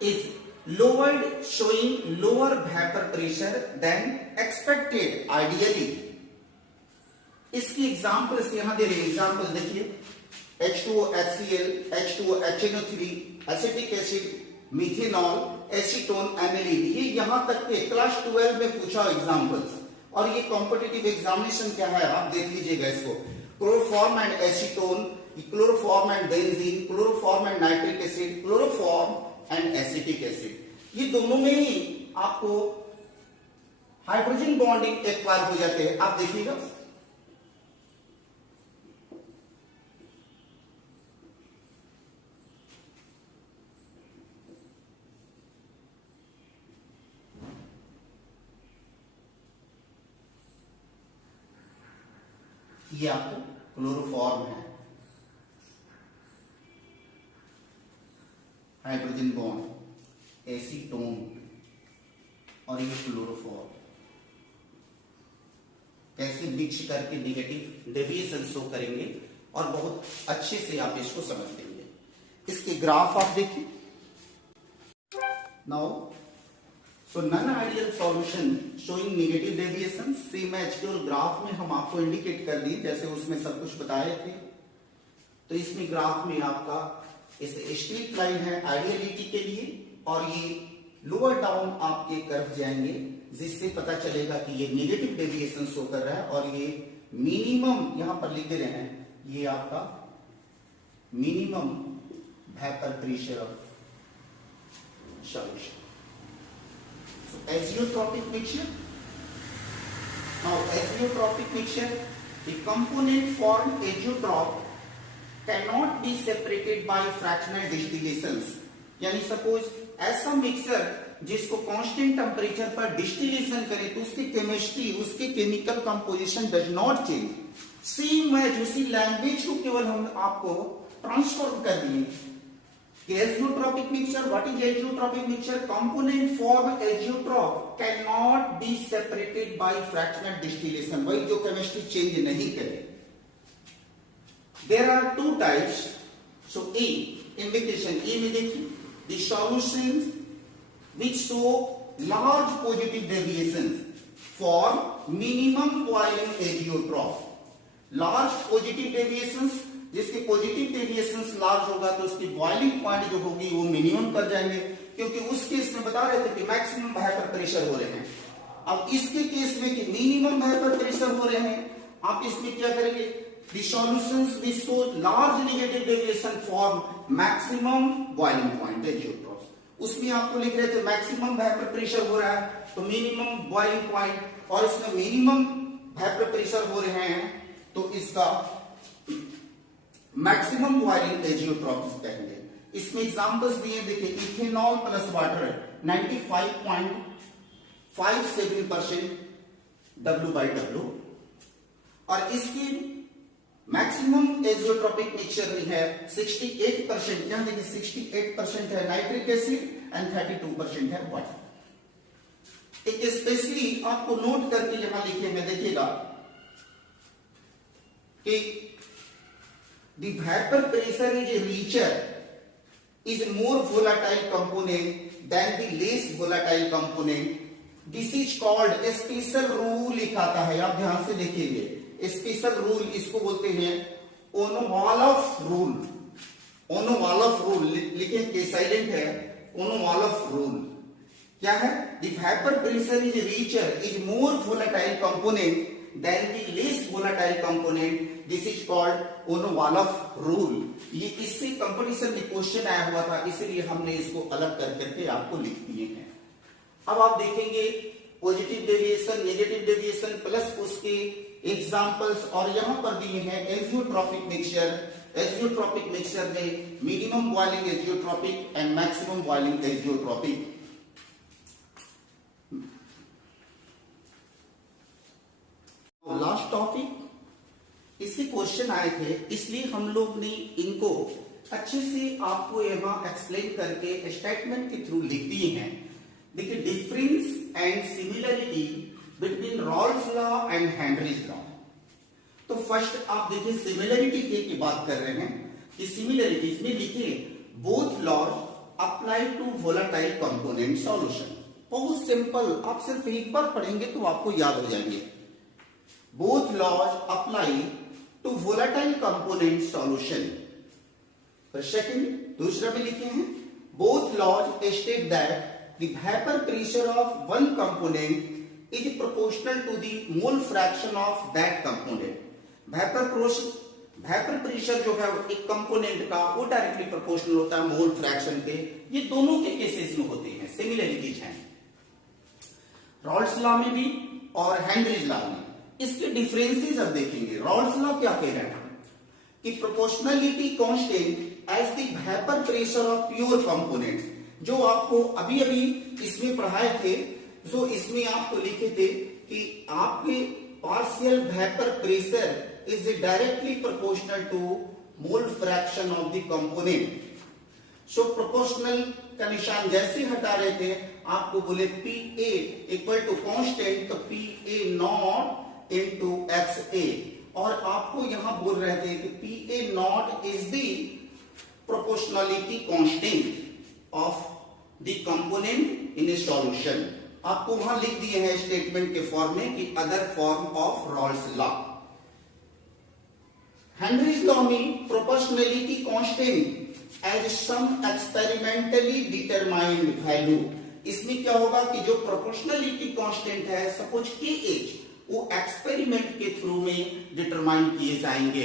is lowered, showing lower vapor pressure than expected ideally। इसकी एग्जांपल्स यहां दे रहे हैं, एग्जांपल देखिए, H2O HCl, H2O HNO3, acetic acid, methanol, acetone, aniline, ये यहां तक के क्लास 12 में पूछा एग्जांपल्स, और ये कॉम्पिटिटिव एग्जामिनेशन क्या है आप देख लीजिएगा इसको, chloroform and acetone, chloroform and benzene, chloroform and nitric acid, chloroform and acetic acid, ये दोनों में ही आपको हाइड्रोजन बॉन्डिंग एक बार हो जाते हैं, आप देखिएगा। ये आपको क्लोरोफॉर्म है, हाइड्रोजन बॉन्ड, एसीटोन, और ये फ्लोरोफॉर्म। कैसे मिक्स करके नेगेटिव डेविएशन शो करेंगे और बहुत अच्छे से आप इसको समझ लेंगे। इसके ग्राफ आप देखिए। Now so non ideal solution showing negative deviation, same as के और ग्राफ में हम आपको इंडिकेट कर दी जैसे उसमें सब कुछ बताए थे। तो इसमें ग्राफ में आपका इस स्ट्रेट लाइन है आइडियलिटी के लिए और ये लोअर डाउन आपके कर्व जाएंगे जिससे पता चलेगा कि ये नेगेटिव डेविएशन शो कर रहा है और ये मिनिमम यहां पर लिख रहे हैं, ये आपका minimum vapour pressure of solution. So azeotropic mixture, now azeotropic mixture, the component form azeotrope cannot be separated by fractional distillations। यानी सपोज ऐसा मिक्सर जिसको कांस्टेंट टेम्परेचर पर डिस्टिलेशन करे तो उसकी केमिस्ट्री, उसके chemical composition does not change. Same है, उसी लैंग्वेज को केवल हम आपको ट्रांसफॉर्म कर दिए। Azeotropic mixture, what is azeotropic mixture? Component form azeotrope can not be separated by fractional distillation, वही जो केमिस्ट्री चेंज नहीं करे। There are two types. So A, invitation A में देखिए, the solutions which show large positive deviations for minimum boiling azeotrope. Large positive deviations, जिसके पॉजिटिव डेविएशंस लार्ज होगा तो उसकी बॉइलिंग पॉइंट जो होगी वो मिनिमम कर जाएंगे, क्योंकि उस केस में बता रहे थे कि मैक्सिमम वेपर प्रेशर हो रहे हैं। अब इसके केस में कि मिनिमम वेपर प्रेशर हो रहे हैं, आप इसमें क्या करेंगे? The solutions which show large negative deviation form maximum boiling point azeotrope। उसमें आपको लिख रहे थे मैक्सिमम वेपर प्रेशर हो रहा है तो मिनिमम बॉइलिंग पॉइंट, और इसमें मिनिमम वेपर प्रेशर हो रहे हैं तो इसका मैक्सिमम बॉइलिंग एजियोट्रोप कहेंगे। इसमें एग्जांपल्स दिए देखिए, इथेनॉल प्लस वाटर 95.57% W/W, और इसकी मैक्सिमम एजियोट्रोपिक मिक्सचर में है 68%, यहां देखिए 68% है नाइट्रिक एसिड एंड 32% है वाटर। एक स्पेशली आपको नोट करके यहां लिखे में देखिएगा कि the vapour pressure is richer is more volatile component than the less volatile component. This is called special rule लिखा था है, आप ध्यान से देखिएगे। स्पेशल रूल इसको बोलते हैं ओनोवालोफ रूल। ओनोवालोफ रूल लिखे के साइलेंट है, ओनोवालोफ रूल क्या है? The vapour pressure is richer is more volatile component than the less volatile component, this is called ओनोवालोफ रूल। ये इससे कंपटीशन में क्वेश्चन आया हुआ था, इसलिए हमने इसको अलग कर करके आपको लिख दिए हैं। अब आप देखेंगे positive deviation, negative deviation plus उसके एग्जांपल्स, और यहां पर दिए हैं एजियोट्रोपिक मिक्सचर। एजियोट्रोपिक मिक्सचर में minimum boiling azeotropic and maximum boiling azeotropic. Last topic, इससे क्वेश्चन आए थे इसलिए हम लोग ने इनको अच्छे से आपको यहां एक्सप्लेन करके स्टेटमेंट के थ्रू लिख दिए हैं। देखिए, difference and similarity between Rawls law and Henry's law. तो फर्स्ट आप देखिए सिमिलरिटी की बात कर रहे हैं कि सिमिलरिटी में लिखिए both laws apply to volatile component solution. बहुत सिंपल, आप सिर्फ एक बार पढ़ेंगे तो आपको याद हो जाएंगे। Both laws apply to volatile component solution. Second, दूसरा में लिखे हैं both laws state that the vapour pressure of one component is proportional to the mole fraction of that component. Vapour pressure जो है एक कंपोनेंट का वो डायरेक्टली प्रोपोर्शनल होता है मोल फ्रैक्शन के। ये दोनों के केसेस में होते हैं, सिमिलरिटीज हैं रॉल्स लॉ में भी और हेनरीज लॉ में। इसके डिफरेंसेस अब देखेंगे। रॉल्स लॉ क्या कह रहा है कि proportionality constant as the vapour pressure of pure components, जो आपको अभी अभी इसमें पढ़ाए थे, जो इसमें आपको लिखे थे कि आपके partial vapour pressure is directly proportional to mole fraction of the component. So proportional का निशान जैसे हटा रहे थे आपको बोले P A equal to constant, तो P A naught into X A, और आपको यहां बोल रहे थे कि P A naught is the proportionality constant of the component in a solution. आपको वहां लिख दिए हैं स्टेटमेंट के फॉर्म में कि other form of Rawls law. Henry's law में प्रोपोर्शनलिटी कांस्टेंट एज सम एक्सपेरिमेंटली डिटरमाइंड वैल्यू, इसमें क्या होगा कि जो प्रोपोर्शनलिटी कांस्टेंट है सपोज के एच, वो एक्सपेरिमेंट के थ्रू में डिटरमाइन किए जाएंगे।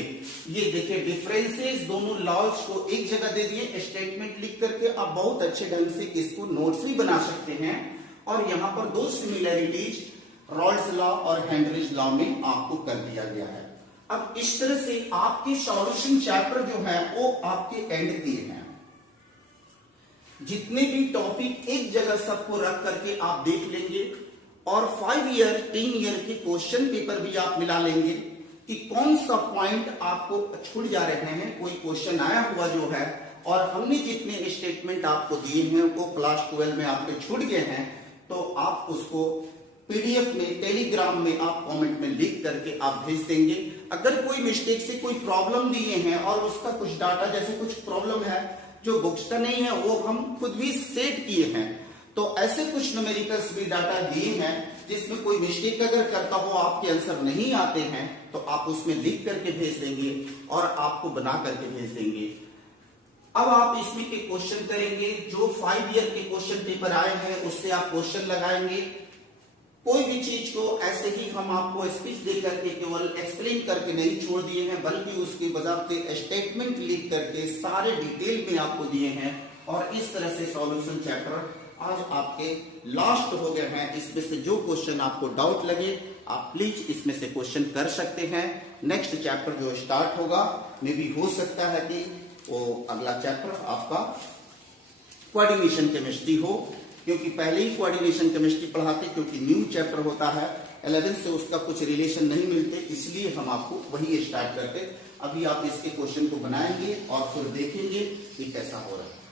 ये देखिए डिफरेंसेस दोनों लॉज को एक जगह दे दिए स्टेटमेंट लिख करके, आप बहुत अच्छे ढंग से इसको नोट्स भी बना सकते हैं। और यहां पर दो सिमिलरिटीज रॉल्स लॉ और हेनरीज लॉ में आपको कर दिया गया है। अब इस तरह से आपके सॉल्यूशन चैप्टर जो है वो आपके एंड किए हैं। जितने भी टॉपिक एक जगह सबको रख करके आप देख लेंगे, और 5 ईयर 10 ईयर के क्वेश्चन पेपर भी आप मिला लेंगे कि कौन सा पॉइंट आपको छूट जा रहे हैं, कोई क्वेश्चन आया हुआ जो है, और हमने जितने स्टेटमेंट आपको दिए हैं वो क्लास 12 में आपके छूट गए हैं, तो आप उसको पीडीएफ में टेलीग्राम में आप कमेंट में लिख करके आप भेज देंगे। अगर कोई मिस्टेक से कोई प्रॉब्लम दिए हैं और उसका कुछ डाटा जैसे कुछ प्रॉब्लम है जो बुक्स का नहीं है वो हम खुद भी सेट किए हैं, तो ऐसे कुछ न्यूमेरिकल्स भी डाटा दिए हैं जिसमें कोई मिस्टेक अगर करता हो आपके आंसर नहीं आते हैं तो आप उसमें लिख करके भेज देंगे और आपको बना करके भेज देंगे। अब आप इसमें के क्वेश्चन करेंगे, जो 5 ईयर के क्वेश्चन पेपर आए हैं उससे आप क्वेश्चन लगाएंगे। कोई भी चीज को ऐसे ही हम आपको स्पीच दे करके केवल एक्सप्लेन करके नहीं छोड़ दिए हैं, बल्कि उसके बजाते स्टेटमेंट लिख करके सारे डिटेल में आपको दिए हैं। और इस तरह से सॉल्यूशन चैप्टर आज आपके लास्ट हो गए हैं। इसमें से जो क्वेश्चन आपको डाउट लगे आप प्लीज इसमें से क्वेश्चन कर सकते हैं। नेक्स्ट चैप्टर जो स्टार्ट होगा मे भी हो सकता है कि वो अगला चैप्टर आपका कोऑर्डिनेशन केमिस्ट्री हो, क्योंकि पहले ही कोऑर्डिनेशन केमिस्ट्री पढ़ाते, क्योंकि न्यू चैप्टर होता है 11 से उसका कुछ रिलेशन नहीं मिलते, इसलिए हम आपको वही स्टार्ट करते। अभी आप इसके क्वेश्चन को बनाएंगे और फिर देखेंगे कि कैसा हो रहा है।